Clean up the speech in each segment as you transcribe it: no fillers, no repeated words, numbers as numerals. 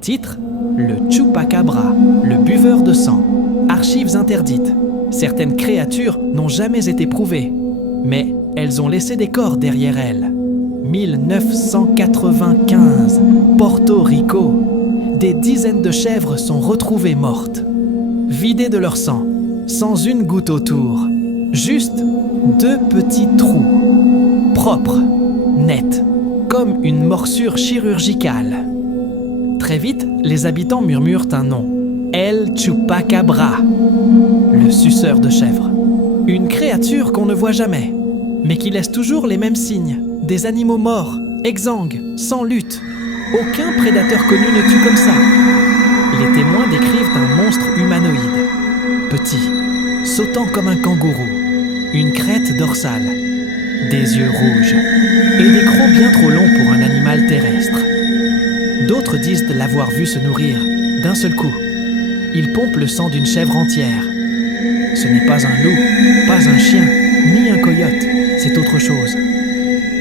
Titre: Le Chupacabra, le buveur de sang. Archives interdites. Certaines créatures n'ont jamais été prouvées, mais elles ont laissé des corps derrière elles. 1995, Porto Rico. Des dizaines de chèvres sont retrouvées mortes, vidées de leur sang, sans une goutte autour. Juste 2 petits trous, propres, nets, comme une morsure chirurgicale. Très vite, les habitants murmurent un nom. El Chupacabra, le suceur de chèvres. Une créature qu'on ne voit jamais, mais qui laisse toujours les mêmes signes. Des animaux morts, exsangues, sans lutte. Aucun prédateur connu ne tue comme ça. Les témoins décrivent un monstre humanoïde, petit, sautant comme un kangourou, une crête dorsale, des yeux rouges et des crocs bien trop longs pour un animal terrestre. D'autres disent l'avoir vu se nourrir d'un seul coup. Il pompe le sang d'une chèvre entière. Ce n'est pas un loup, pas un chien, ni un coyote, c'est autre chose.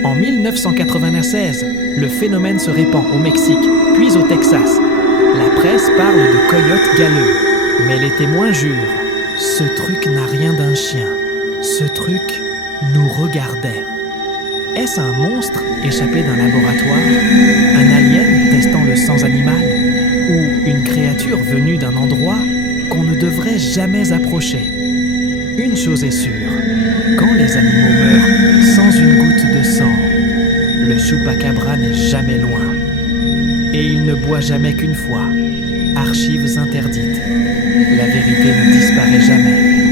En 1996, le phénomène se répand au Mexique, puis au Texas. La presse parle de coyotes galeux, mais les témoins jurent. Ce truc n'a rien d'un chien. Ce truc nous regardait. Est-ce un monstre échappé d'un laboratoire? Un alien testant le sang animal? Ou une créature venue d'un endroit qu'on ne devrait jamais approcher? Une chose est sûre, quand les animaux meurent sans une goutte de sang, le Chupacabra n'est jamais loin. Et il ne boit jamais qu'une fois. Archives interdites. La vérité ne disparaît jamais.